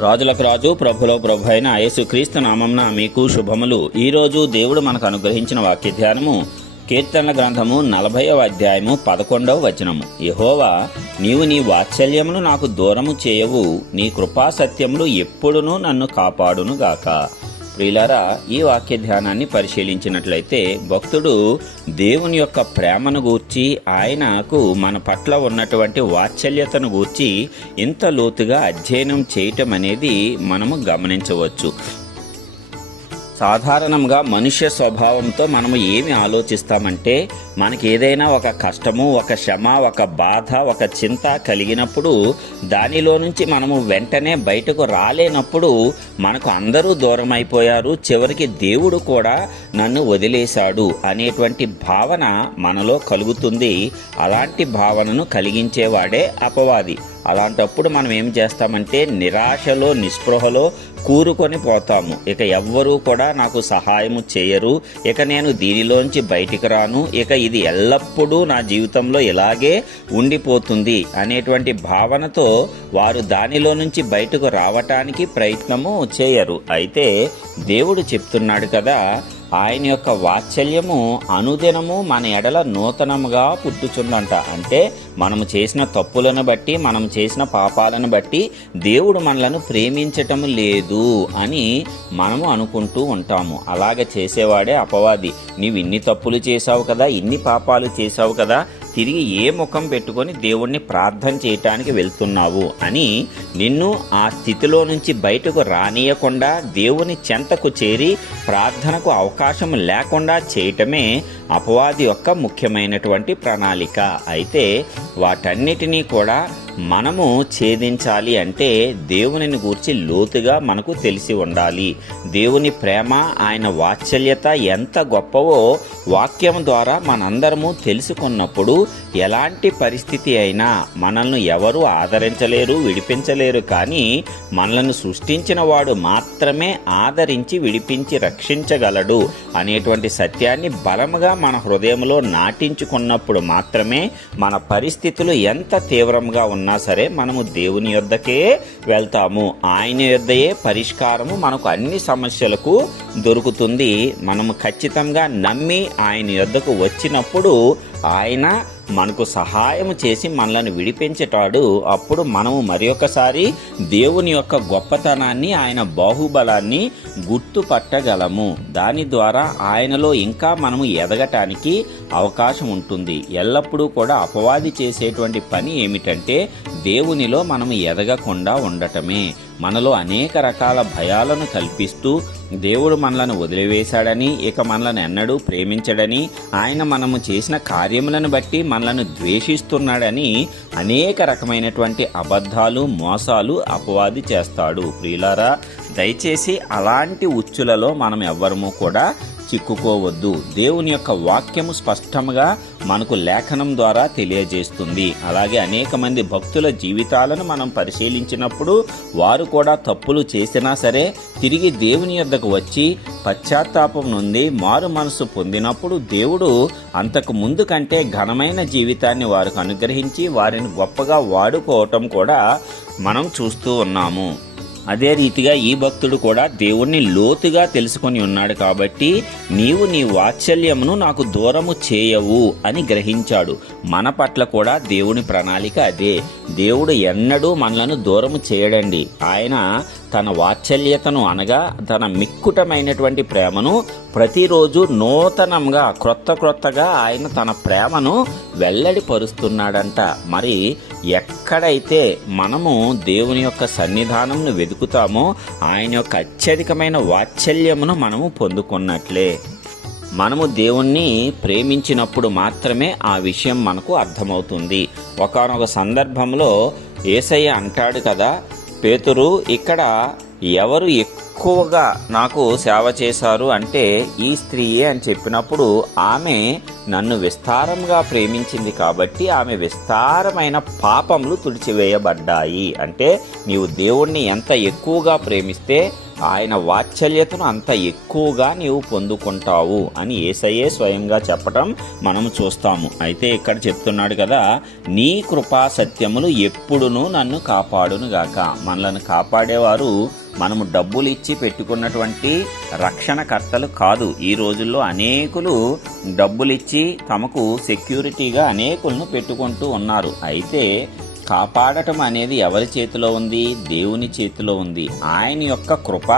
రాజులకు రాజు ప్రభులో ప్రభు అయిన యేసుక్రీస్తు నామంన మీకు శుభములు. ఈరోజు దేవుడు మనకు అనుగ్రహించిన వాక్య ధ్యానము కీర్తనల గ్రంథము నలభైవ అధ్యాయము పదకొండవ వచనము. యహోవా నీవు నీ వాత్సల్యమును నాకు దూరము చేయవు. నీ కృపా సత్యములు ఎప్పుడునూ నన్ను కాపాడును గాక ప్రియులారా ఈ వాక్య ధ్యానాన్ని పరిశీలించినట్లయితే భక్తుడు దేవుని యొక్క ప్రేమను గూర్చి ఆయనకు మన పట్ల ఉన్నటువంటి వాత్సల్యతను గూర్చి ఇంత లోతుగా అధ్యయనం చేయటం అనేది మనము గమనించవచ్చు. సాధారణంగా మనుష్య స్వభావంతో మనము ఏమి ఆలోచిస్తామంటే మనకి ఏదైనా ఒక కష్టము ఒక శ్రమ ఒక బాధ ఒక చింత కలిగినప్పుడు దానిలో నుంచి మనము వెంటనే బయటకు రాలేనప్పుడు మనకు అందరూ దూరం అయిపోయారు చివరికి దేవుడు కూడా నన్ను వదిలేశాడు అనేటువంటి భావన మనలో కలుగుతుంది. అలాంటి భావనను కలిగించేవాడే అపవాది. అలాంటప్పుడు మనం ఏం చేస్తామంటే నిరాశలో నిస్పృహలో కూరుకొని పోతాము. ఇక ఎవ్వరూ కూడా నాకు సహాయము చేయరు. ఇక నేను దీనిలోంచి బయటికి రాను. ఇక ఇది ఎల్లప్పుడూ నా జీవితంలో ఇలాగే ఉండిపోతుంది అనేటువంటి భావనతో వారు దానిలో నుంచి బయటకు రావటానికి ప్రయత్నము చేయరు. అయితే దేవుడు చెప్తున్నాడు కదా ఆయన యొక్క వాత్సల్యము అనుదినము మన ఎడల నూతనముగా పుట్టుచుందంట. అంటే మనము చేసిన తప్పులను బట్టి మనం చేసిన పాపాలను బట్టి దేవుడు మనలను ప్రేమించటం లేదు అని మనము అనుకుంటూ ఉంటాము. అలాగ చేసేవాడే అపవాది. నీవు ఇన్ని తప్పులు చేసావు కదా ఇన్ని పాపాలు చేసావు కదా తిరిగి ఏ ముఖం పెట్టుకొని దేవుణ్ణి ప్రార్థన చేయటానికి వెళ్తున్నావు అని నిన్ను ఆ స్థితిలో నుంచి బయటకు రానియకుండా దేవుని చెంతకు చేరి ప్రార్థనకు అవకాశం లేకుండా చేయటమే అపవాది యొక్క ముఖ్యమైనటువంటి ప్రణాళిక. అయితే వాటన్నిటినీ కూడా మనము ఛేదించాలి అంటే దేవునిని గూర్చి లోతుగా మనకు తెలిసి ఉండాలి. దేవుని ప్రేమ ఆయన వాత్సల్యత ఎంత గొప్పవో వాక్యం ద్వారా మనందరము తెలుసుకున్నప్పుడు ఎలాంటి పరిస్థితి అయినా మనల్ని ఎవరు ఆదరించలేరు విడిపించలేరు కానీ మనల్ని సృష్టించిన వాడు మాత్రమే ఆదరించి విడిపించి రక్షించగలడు అనేటువంటి సత్యాన్ని బలముగా మన హృదయంలో నాటించుకున్నప్పుడు మాత్రమే మన పరిస్థితులు ఎంత తీవ్రంగా ఉన్నా సరే మనము దేవుని యొద్దకే వెళ్తాము. ఆయన యొద్దయే పరిష్కారము మనకు అన్ని సమస్యలకు దొరుకుతుంది. మనము ఖచ్చితంగా నమ్మి ఆయన యొద్దకు వచ్చినప్పుడు ఆయన మనకు సహాయం చేసి మనలను విడిపించేటాడు. అప్పుడు మనము మరి ఒకసారి దేవుని యొక్క గొప్పతనాన్ని ఆయన బాహుబలాన్ని గుర్తుపట్టగలము. దాని ద్వారా ఆయనలో ఇంకా మనము ఎదగటానికి అవకాశం ఉంటుంది. ఎల్లప్పుడూ కూడా అపవాది చేసేటువంటి పని ఏమిటంటే దేవునిలో మనము ఎదగకుండా ఉండటమే. మనలో అనేక రకాల భయాలను కల్పిస్తూ దేవుడు మనలను వదిలివేశాడని ఇక మనలను ఎన్నడూ ప్రేమించడని ఆయన మనము చేసిన కార్యములను బట్టి మనలను ద్వేషిస్తున్నాడని అనేక రకమైనటువంటి అబద్ధాలు మోసాలు అపవాది చేస్తాడు. ప్రియులారా దయచేసి అలాంటి ఉచ్చులలో మనం ఎవ్వరము కూడా చిక్కుకోవద్దు. దేవుని యొక్క వాక్యము స్పష్టంగా మనకు లేఖనం ద్వారా తెలియజేస్తుంది. అలాగే అనేక మంది భక్తుల జీవితాలను మనం పరిశీలించినప్పుడు వారు కూడా తప్పులు చేసినా సరే తిరిగి దేవుని యొద్దకు వచ్చి పశ్చాత్తాపం నుండి మారు మనసు పొందినప్పుడు దేవుడు అంతకు ముందు కంటే ఘనమైన జీవితాన్ని వారికి అనుగ్రహించి వారిని గొప్పగా వాడుకోవటం కూడా మనం చూస్తూ ఉన్నాము. అదే రీతిగా ఈ భక్తుడు కూడా దేవుణ్ణి లోతుగా తెలుసుకొని ఉన్నాడు కాబట్టి నీవు నీ వాత్సల్యమును నాకు దూరము చేయవు అని గ్రహించాడు. మన పట్ల కూడా దేవుని ప్రణాళిక అదే. దేవుడు ఎన్నడూ మనలను దూరము చేయడండి. ఆయన తన వాత్సల్యతను అనగా తన మిక్కుటమైనటువంటి ప్రేమను ప్రతిరోజు నూతనంగా క్రొత్త క్రొత్తగా ఆయన తన ప్రేమను వెల్లడిపరుస్తున్నాడంట. మరి ఎక్కడైతే మనము దేవుని యొక్క సన్నిధానంను వెతుకుతామో ఆయన యొక్క అత్యధికమైన వాత్సల్యమును మనము పొందుకున్నట్లే. మనము దేవుణ్ణి ప్రేమించినప్పుడు మాత్రమే ఆ విషయం మనకు అర్థమవుతుంది. ఒకనొక సందర్భంలో ఏసయ్య అంటాడు కదా పేతురు ఇక్కడ ఎవరు ఎక్కువగా నాకు సేవ చేశారు అంటే ఈ స్త్రీయే అని చెప్పినప్పుడు ఆమె నన్ను విస్తారంగా ప్రేమించింది కాబట్టి ఆమె విస్తారమైన పాపములు తుడిచివేయబడ్డాయి. అంటే నీవు దేవుణ్ణి ఎంత ఎక్కువగా ప్రేమిస్తే ఆయన వాత్సల్యతను అంత ఎక్కువగా నీవు పొందుకుంటావు అని ఏసయ్యే స్వయంగా చెప్పటం మనం చూస్తాము. అయితే ఇక్కడ చెప్తున్నాడు కదా నీ కృపా సత్యములు ఎప్పుడునూ నన్ను కాపాడును గాక. కాపాడేవారు మనము డబ్బులు ఇచ్చి పెట్టుకున్నటువంటి రక్షణకర్తలు కాదు. ఈ రోజుల్లో అనేకులు డబ్బులు ఇచ్చి తమకు సెక్యూరిటీగా అనేకులను పెట్టుకుంటూ ఉన్నారు. అయితే కాపాడటం అనేది ఎవరి చేతిలో ఉంది? దేవుని చేతిలో ఉంది. ఆయన యొక్క కృప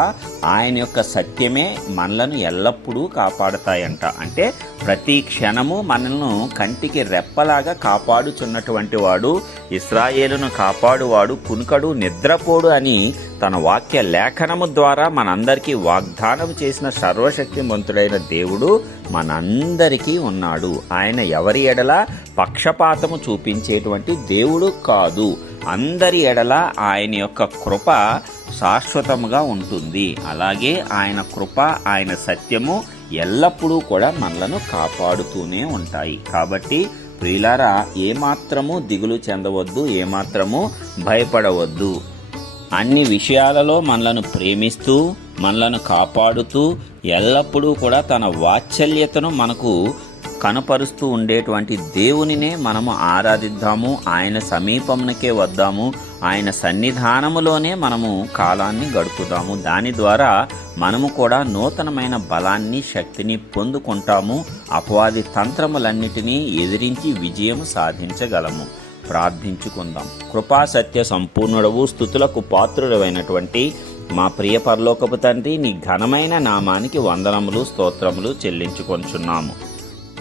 ఆయన యొక్క సత్యమే మనలను ఎల్లప్పుడూ కాపాడతాయంట. అంటే ప్రతి క్షణము మనల్ని కంటికి రెప్పలాగా కాపాడుచున్నటువంటి వాడు ఇస్రాయేలును కాపాడువాడు కునుకడు నిద్రపోడు అని తన వాక్య లేఖనము ద్వారా మనందరికీ వాగ్దానం చేసిన సర్వశక్తిమంతుడైన దేవుడు మనందరికీ ఉన్నాడు. ఆయన ఎవరి ఎడల? పక్షపాతము చూపించేటువంటి దేవుడు కాదు. అందరి ఎడల ఆయన యొక్క కృప శాశ్వతముగా ఉంటుంది. అలాగే ఆయన కృప ఆయన సత్యము ఎల్లప్పుడూ కూడా మనలను కాపాడుతూనే ఉంటాయి. కాబట్టి ప్రియులారా ఏమాత్రము దిగులు చెందవద్దు ఏమాత్రము భయపడవద్దు. అన్ని విషయాలలో మనలను ప్రేమిస్తూ మనలను కాపాడుతూ ఎల్లప్పుడూ కూడా తన వాత్సల్యతను మనకు కనపరుస్తూ ఉండేటువంటి దేవునినే మనము ఆరాధిద్దాము ఆయన సమీపమునకే వద్దాము ఆయన సన్నిధానములోనే మనము కాలాన్ని గడుపుదాము. దాని ద్వారా మనము కూడా నూతనమైన బలాన్ని శక్తిని పొందుకుంటాము అపవాది తంత్రములన్నిటినీ ఎదిరించి విజయం సాధించగలము. ప్రార్థించుకుందాం. కృపా సత్య సంపూర్ణుడవు స్థుతులకు పాత్రుడవైనటువంటి మా ప్రియ పరలోకపు తండ్రి నీ ఘనమైన నామానికి వందనములు స్తోత్రములు చెల్లించుకొంచున్నాము.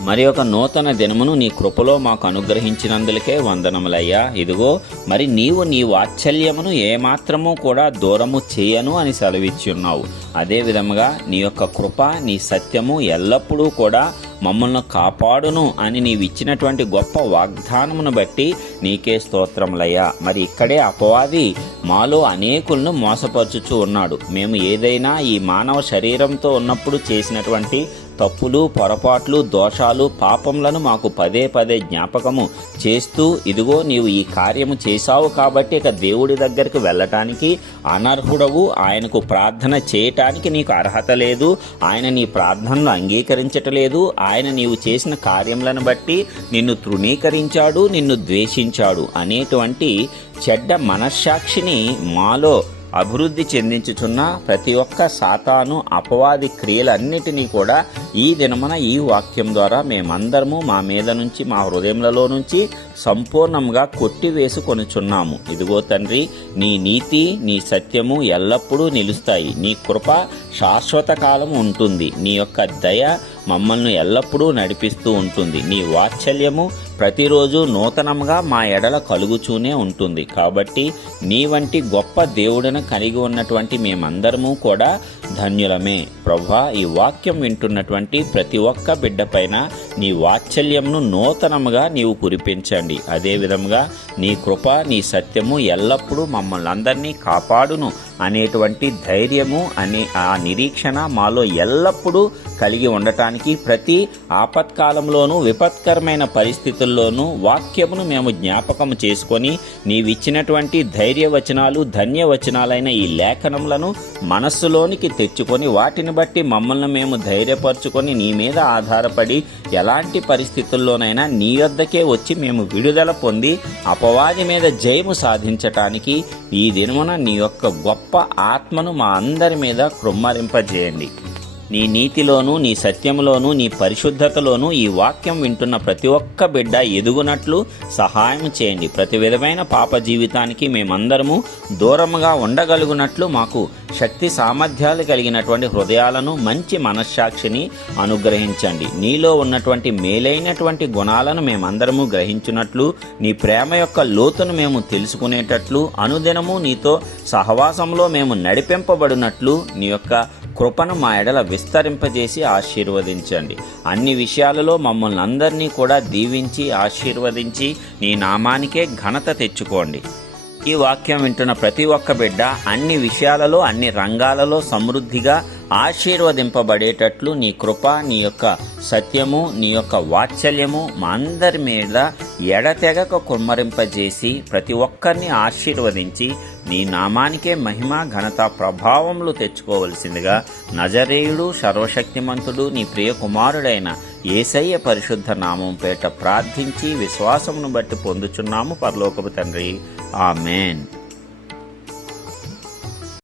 మరి ఒక నూతన దినమును నీ కృపలో మాకు అనుగ్రహించినందులకే వందనములయ్యా. ఇదిగో మరి నీవు నీ వాత్సల్యమును ఏమాత్రము కూడా దూరము చేయను అని సెలవిచ్చి ఉన్నావు అదే విధముగా నీ యొక్క కృప నీ సత్యము ఎల్లప్పుడూ కూడా మమ్మల్ని కాపాడును అని నీవు ఇచ్చినటువంటి గొప్ప వాగ్దానమును బట్టి నీకే స్తోత్రములయ్యా. మరి ఇక్కడే అపవాది మాలో అనేకులను మోసపరుచుచూ ఉన్నాడు. మేము ఏదైనా ఈ మానవ శరీరంతో ఉన్నప్పుడు చేసినటువంటి తప్పులు పొరపాట్లు దోషాలు పాపములను మాకు పదే పదే జ్ఞాపకము చేస్తూ ఇదిగో నీవు ఈ కార్యము చేశావు కాబట్టి ఇక దేవుడి దగ్గరికి వెళ్ళటానికి అనర్హుడవు. ఆయనకు ప్రార్థన చేయటానికి నీకు అర్హత లేదు. ఆయన నీ ప్రార్థనలు అంగీకరించటలేదు. ఆయన నీవు చేసిన కార్యములను బట్టి నిన్ను తృణీకరించాడు నిన్ను ద్వేషించాడు అనేటువంటి చెడ్డ మనస్సాక్షిని మాలో అభివృద్ధి చెందించుచున్న ప్రతి ఒక్క సాతాను అపవాది క్రియలన్నిటినీ కూడా ఈ దినమున ఈ వాక్యం ద్వారా మేమందరము మా మీద నుంచి మా హృదయములలో నుంచి సంపూర్ణంగా కొట్టివేసుకొనుచున్నాము. ఇదిగో తండ్రి నీ నీతి నీ సత్యము ఎల్లప్పుడూ నిలుస్తాయి. నీ కృప శాశ్వత కాలం ఉంటుంది. నీ యొక్క దయ మమ్మల్ని ఎల్లప్పుడూ నడిపిస్తూ ఉంటుంది. నీ వాత్సల్యము ప్రతిరోజు నూతనంగా మా ఎడల కలుగుచూనే ఉంటుంది. కాబట్టి నీ వంటి గొప్ప దేవుడిని కలిగి ఉన్నటువంటి మేమందరము కూడా ధన్యులమే. ప్రభా ఈ వాక్యం వింటున్నటువంటి ప్రతి ఒక్క బిడ్డపైన నీ వాత్సల్యంను నూతనముగా నీవు కురిపించండి. అదేవిధంగా నీ కృప నీ సత్యము ఎల్లప్పుడూ మమ్మల్ని అందరినీ కాపాడును. అనేటువంటి ధైర్యము అనే ఆ నిరీక్షణ మాలో ఎల్లప్పుడూ కలిగి ఉండటానికి ప్రతి ఆపత్కాలంలోనూ విపత్కరమైన పరిస్థితుల్లోనూ వాక్యమును మేము జ్ఞాపకం చేసుకొని నీవిచ్చినటువంటి ధైర్యవచనాలు ధన్యవచనాలైన ఈ లేఖనములను మనస్సులోనికి తెచ్చుకొని వాటిని బట్టి మమ్మల్ని మేము ధైర్యపరచుకొని నీ మీద ఆధారపడి ఎలాంటి పరిస్థితుల్లోనైనా నీ వద్దకే వచ్చి మేము విడుదల పొంది అపవాది మీద జయము సాధించటానికి ఈ దినమున నీ యొక్క గొప్ప ఆత్మను మా అందరి మీద కృమ్మరింపజేయండి. నీ నీతిలోనూ నీ సత్యంలోనూ నీ పరిశుద్ధతలోనూ ఈ వాక్యం వింటున్న ప్రతి ఒక్క బిడ్డ ఎదుగునట్లు సహాయం చేయండి. ప్రతి విధమైన పాప జీవితానికి మేమందరము దూరముగా ఉండగలుగునట్లు మాకు శక్తి సామర్థ్యాలు కలిగినటువంటి హృదయాలను మంచి మనశ్శాక్షిని అనుగ్రహించండి. నీలో ఉన్నటువంటి మేలైనటువంటి గుణాలను మేమందరము గ్రహించున్నట్లు నీ ప్రేమ యొక్క లోతును మేము తెలుసుకునేటట్లు అనుదినము నీతో సహవాసంలో మేము నడిపింపబడినట్లు నీ యొక్క కృపను మా ఎడల విస్తరింపజేసి ఆశీర్వదించండి. అన్ని విషయాలలో మమ్మల్ని అందరినీ కూడా దీవించి ఆశీర్వదించి నీ నామానికే ఘనత తెచ్చుకోండి. ఈ వాక్యం వింటున్న ప్రతి ఒక్క బిడ్డ అన్ని విషయాలలో అన్ని రంగాలలో సమృద్ధిగా ఆశీర్వదింపబడేటట్లు నీ కృప నీ యొక్క సత్యము నీ యొక్క వాత్సల్యము మా అందరి మీద ఎడతెగక కుమ్మరింపజేసి ప్రతి ఒక్కరిని ఆశీర్వదించి నీ నామానికే మహిమ ఘనత ప్రభావములు తెచ్చుకోవలసిందిగా నజరేయుడు సర్వశక్తిమంతుడు నీ ప్రియ కుమారుడైన ఏసయ్య పరిశుద్ధ నామం పేట ప్రార్థించి విశ్వాసమును బట్టి పొందుచున్నాము పరలోకపు తండ్రి. ఆమెన్.